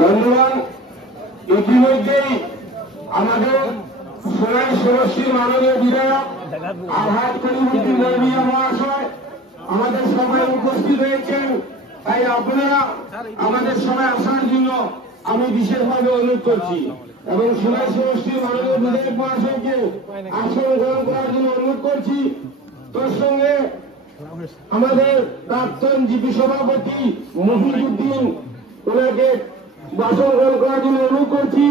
ধন্যবাদ। ইতিমধ্যেই আমাদের সোনাই সমষ্টির মাননীয় বিধায়ক আলহাজ করিমউদ্দিন বড়ভূঁইয়া মহাশয় আমাদের সভায় উপস্থিত হয়েছেন। তাই আপনারা আমাদের সভায় আসার জন্য আমি বিশেষভাবে অনুরোধ করছি এবং সোনাই সমষ্টির মাননীয় বিধায়ক মহাশয়কে আসন গ্রহণ করার জন্য অনুরোধ করছি। তোর সঙ্গে আমাদের প্রাক্তন জিপি সভাপতি মহিউদ্দিন ওনাকে আসন গ্রহণ করার জন্য অনুরোধ করছি।